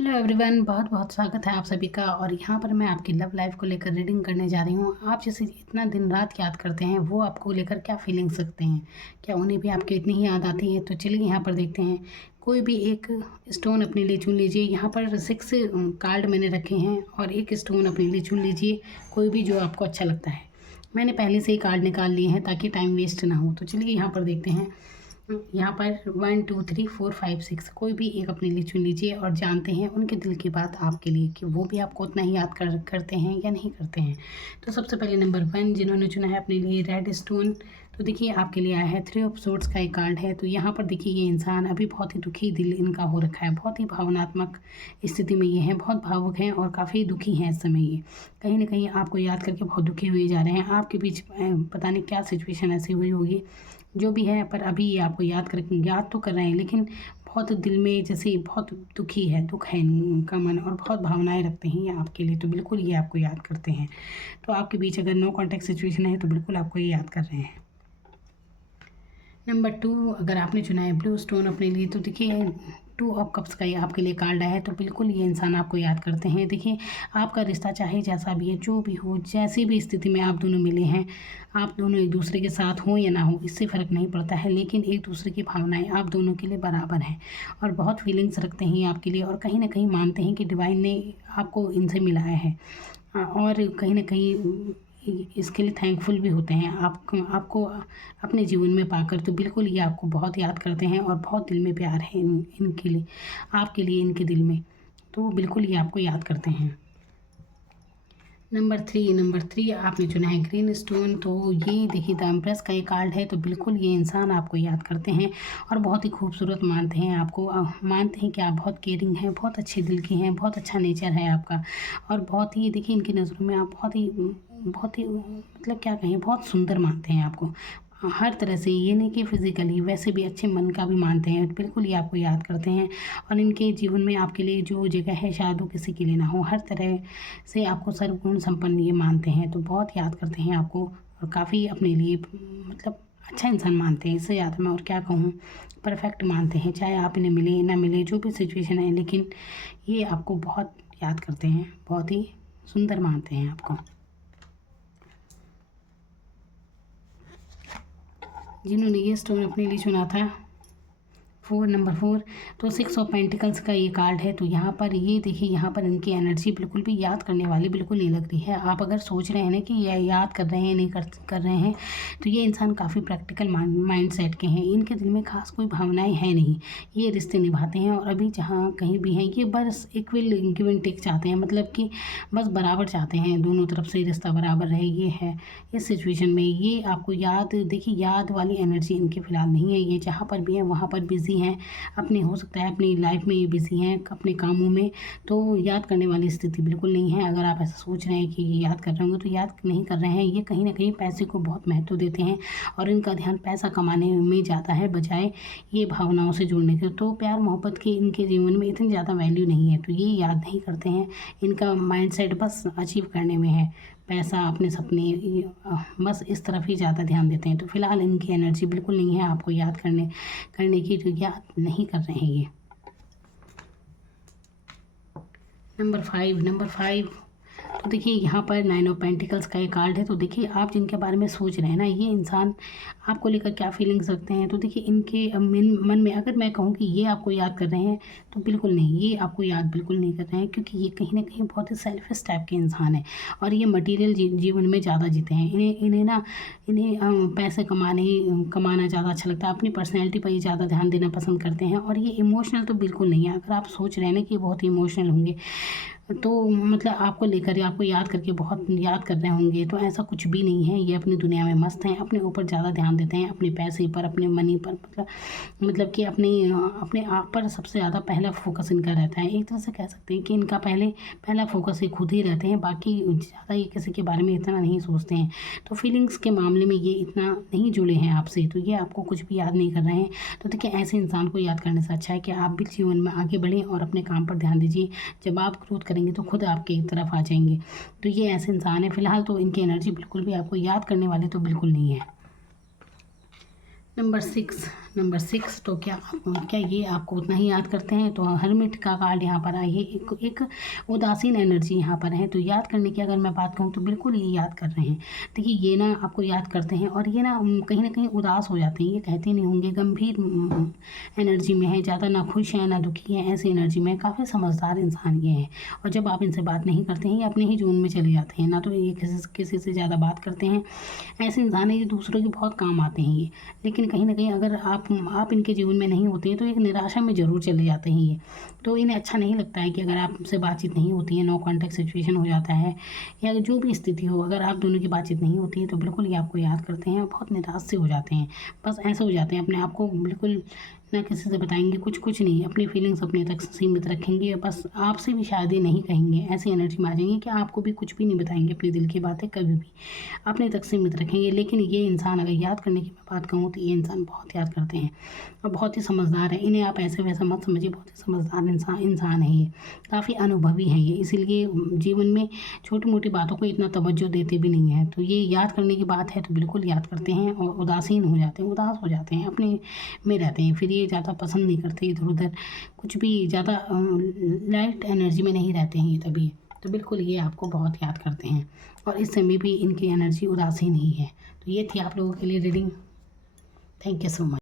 Hello everyone, बहुत बहुत स्वागत है आप सभी का। और यहाँ पर मैं आपकी लव लाइफ को लेकर रीडिंग करने जा रही हूँ। आप जैसे इतना दिन रात याद करते हैं, वो आपको लेकर क्या फीलिंग्स रखते हैं, क्या उन्हें भी आपकी इतनी ही याद आती है? तो चलिए यहाँ पर देखते हैं। कोई भी एक स्टोन अपने लिए चुन लीजिए। यहाँ पर 6 कार्ड मैंने रखे हैं और एक स्टोन अपने लिए चुन लीजिए, कोई भी जो आपको अच्छा लगता है। मैंने पहले से ही कार्ड निकाल लिए हैं ताकि टाइम वेस्ट ना हो। तो चलिए यहाँ पर देखते हैं। यहाँ पर 1 2 3 4 5 6 कोई भी एक अपने लिए चुन लीजिए और जानते हैं उनके दिल की बात आपके लिए कि वो भी आपको उतना ही याद करते हैं या नहीं करते हैं। तो सबसे पहले नंबर 1 जिन्होंने चुना है अपने लिए रेड स्टोन, तो देखिए आपके लिए आया है 3 ऑफ सोर्ड्स का एक कार्ड है। तो यहाँ पर देखिए ये इंसान अभी बहुत ही दुखी दिल इनका हो रखा है, बहुत ही भावनात्मक स्थिति में ये हैं, बहुत भावुक हैं और काफ़ी दुखी हैं इस समय। ये कहीं ना कहीं आपको याद करके बहुत दुखी हुए जा रहे हैं। आपके बीच पता नहीं क्या सिचुएशन ऐसी हुई होगी, जो भी है, पर अभी ये आपको याद तो कर रहे हैं, लेकिन बहुत दिल में जैसे बहुत दुखी है, दुख है इनका मन और बहुत भावनाएं रखते हैं ये आपके लिए। तो बिल्कुल ये आपको याद करते हैं। तो आपके बीच अगर नो कॉन्टैक्ट सिचुएशन है तो बिल्कुल आपको ये याद कर रहे हैं। नंबर 2 अगर आपने चुना है ब्लू स्टोन अपने लिए, तो देखिए 2 ऑफ कप्स का ये आपके लिए कार्ड है। तो बिल्कुल ये इंसान आपको याद करते हैं। देखिए आपका रिश्ता चाहे जैसा भी है, जो भी हो, जैसी भी स्थिति में आप दोनों मिले हैं, आप दोनों एक दूसरे के साथ हों या ना हो, इससे फ़र्क नहीं पड़ता है, लेकिन एक दूसरे की भावनाएं आप दोनों के लिए बराबर हैं और बहुत फीलिंग्स रखते हैं आपके लिए और कहीं ना कहीं मानते हैं कि डिवाइन ने आपको इनसे मिलाया है और कहीं ना कहीं इसके लिए थैंकफुल भी होते हैं आपको अपने जीवन में पाकर। तो बिल्कुल ये आपको बहुत याद करते हैं और बहुत दिल में प्यार है इनके लिए, आपके लिए इनके दिल में। तो बिल्कुल ये आपको याद करते हैं। नंबर 3 आपने चुना है ग्रीन स्टोन। तो ये देखिए द एम्प्रेस का ये कार्ड है। तो बिल्कुल ये इंसान आपको याद करते हैं और बहुत ही खूबसूरत मानते हैं आपको। मानते हैं कि आप बहुत केयरिंग हैं, बहुत अच्छे दिल की हैं, बहुत अच्छा नेचर है आपका और बहुत ही देखिए इनकी नज़रों में आप बहुत ही मतलब क्या कहें, बहुत सुंदर मानते हैं आपको हर तरह से। ये नहीं कि फिज़िकली, वैसे भी अच्छे मन का भी मानते हैं। बिल्कुल ये आपको याद करते हैं और इनके जीवन में आपके लिए जो जगह है शायद वो किसी के लिए ना हो। हर तरह से आपको सर्वगुण संपन्न ये मानते हैं। तो बहुत याद करते हैं आपको और काफ़ी अपने लिए मतलब अच्छा इंसान मानते हैं। इससे ज़्यादा मैं और क्या कहूँ, परफेक्ट मानते हैं। चाहे आप इन्हें मिले ना मिले, जो भी सिचुएशन है, लेकिन ये आपको बहुत याद करते हैं, बहुत ही सुंदर मानते हैं आपको। जिन्होंने ये स्टोन अपने लिए चुना था नंबर 4, तो 6 ऑफ पेंटिकल्स का ये कार्ड है। तो यहाँ पर ये देखिए, यहाँ पर इनकी एनर्जी बिल्कुल भी याद करने वाली बिल्कुल नहीं लग रही है। आप अगर सोच रहे हैं ना कि ये याद कर रहे हैं, नहीं कर रहे हैं, तो ये इंसान काफ़ी प्रैक्टिकल माइंड सेट के हैं। इनके दिल में खास कोई भावनाएं हैं नहीं, ये रिश्ते निभाते हैं और अभी जहाँ कहीं भी हैं ये बस इक्वल गिव एंड टेक चाहते हैं, मतलब कि बस बराबर चाहते हैं, दोनों तरफ से रिश्ता बराबर रहे। ये है इस सिचुएशन में। ये आपको याद, देखिए याद वाली एनर्जी इनके फिलहाल नहीं है। ये जहाँ पर भी हैं वहाँ पर बिजी हैं अपने, हो सकता है अपनी लाइफ में ये बिजी हैं अपने कामों में। तो याद करने वाली स्थिति बिल्कुल नहीं है। अगर आप ऐसा सोच रहे हैं कि ये याद कर रहे होंगे, तो याद नहीं कर रहे हैं। ये कहीं ना कहीं पैसे को बहुत महत्व देते हैं और इनका ध्यान पैसा कमाने में ज़्यादा है बजाय ये भावनाओं से जुड़ने के। तो प्यार मोहब्बत की इनके जीवन में इतनी ज़्यादा वैल्यू नहीं है, तो ये याद नहीं करते हैं। इनका माइंडसेट बस अचीव करने में है, पैसा, अपने सपने, बस इस तरफ ही ज़्यादा ध्यान देते हैं। तो फिलहाल इनकी एनर्जी बिल्कुल नहीं है आपको याद करने की, जो याद नहीं कर रहे हैं ये। नंबर 5 तो देखिए यहाँ पर 9 ऑफ पेंटिकल्स का ये कार्ड है। तो देखिए आप जिनके बारे में सोच रहे हैं ना, ये इंसान आपको लेकर क्या फीलिंग्स रखते हैं। तो देखिए इनके मन में अगर मैं कहूँ कि ये आपको याद कर रहे हैं, तो बिल्कुल नहीं, ये आपको याद बिल्कुल नहीं कर रहे हैं, क्योंकि ये कहीं ना कहीं बहुत ही सेल्फिश टाइप के इंसान है और ये मटीरियल जीवन में ज़्यादा जीते हैं। इन्हें पैसे कमाना ज़्यादा अच्छा लगता है, अपनी पर्सनैलिटी पर ये ज़्यादा ध्यान देना पसंद करते हैं और ये इमोशनल तो बिल्कुल नहीं है। अगर आप सोच रहे हैं ना कि ये बहुत ही इमोशनल होंगे, तो मतलब आपको लेकर या आपको याद करके बहुत याद कर रहे होंगे, तो ऐसा कुछ भी नहीं है। ये अपनी दुनिया में मस्त हैं, अपने ऊपर ज़्यादा ध्यान देते हैं, अपने पैसे पर, अपने मनी पर, मतलब कि अपने आप पर सबसे ज़्यादा पहला फोकस इनका रहता है। एक तरह से कह सकते हैं कि इनका पहला फोकस ये खुद ही रहते हैं, बाकी ज़्यादा ये किसी के बारे में इतना नहीं सोचते हैं। तो फीलिंग्स के मामले में ये इतना नहीं जुड़े हैं आपसे, तो ये आपको कुछ भी याद नहीं कर रहे हैं। तो देखिए ऐसे इंसान को याद करने से अच्छा है कि आप भी जीवन में आगे बढ़ें और अपने काम पर ध्यान दीजिए। जब आप ग्रोथ करेंगे तो खुद आपके तरफ आ जाएंगे। तो ये ऐसे इंसान है। फिलहाल तो इनकी एनर्जी बिल्कुल भी आपको याद करने वाले तो बिल्कुल नहीं है। नंबर 6, तो क्या ये आपको उतना ही याद करते हैं? तो हर्मिट का कार्ड यहाँ पर है, ये एक उदासीन एनर्जी यहाँ पर है। तो याद करने की अगर मैं बात कहूँ तो बिल्कुल ये याद कर रहे हैं। देखिए ये ना आपको याद करते हैं और ये ना कहीं न कहीं उदास हो जाते हैं, ये कहते नहीं होंगे, गंभीर एनर्जी में है, ज़्यादा ना खुश हैं ना दुखी हैं, ऐसी एनर्जी में काफ़ी समझदार इंसान ये हैं। और जब आप इनसे बात नहीं करते हैं, ये अपने ही ज़ोन में चले जाते हैं, ना तो ये किसी से ज़्यादा बात करते हैं। ऐसे इंसान है ये दूसरों के बहुत काम आते हैं ये, लेकिन कहीं न कहीं अगर आप इनके जीवन में नहीं होते हैं तो एक निराशा में ज़रूर चले जाते हैं ये। तो इन्हें अच्छा नहीं लगता है कि अगर आपसे बातचीत नहीं होती है, नो कॉन्टैक्ट सिचुएशन हो जाता है या जो भी स्थिति हो, अगर आप दोनों की बातचीत नहीं होती है तो बिल्कुल ये आपको याद करते हैं और बहुत निराश से हो जाते हैं। बस ऐसे हो जाते हैं, अपने आप को बिल्कुल ना किसी से बताएँगे, कुछ नहीं, अपनी फीलिंग्स अपने तक सीमित रखेंगे, बस आपसे भी शायद ये नहीं कहेंगे। ऐसी एनर्जी में आ जाएँगे कि आपको भी कुछ भी नहीं बताएँगे, अपने दिल की बातें कभी भी अपने तक सीमित रखेंगे। लेकिन ये इंसान, अगर याद करने की मैं बात कहूँ तो ये इंसान बहुत याद करते हैं और बहुत ही समझदार है। इन्हें आप ऐसे-वैसा मत समझिए, बहुत ही समझदार इंसान है ये, काफ़ी अनुभवी हैं ये, इसीलिए जीवन में छोटी-मोटी बातों को इतना तवज्जो देते भी नहीं हैं। तो ये याद करने की बात है तो बिल्कुल याद करते हैं और उदासीन हो जाते हैं, उदास हो जाते हैं, अपने में रहते हैं। फिर ये ज़्यादा पसंद नहीं करते इधर-उधर कुछ भी, ज़्यादा लाइट एनर्जी में नहीं रहते हैं ये तभी। तो बिल्कुल ये आपको बहुत याद करते हैं और इस समय भी इनकी एनर्जी उदासीन ही है। तो ये थी आप लोगों के लिए reading. Thank you so much.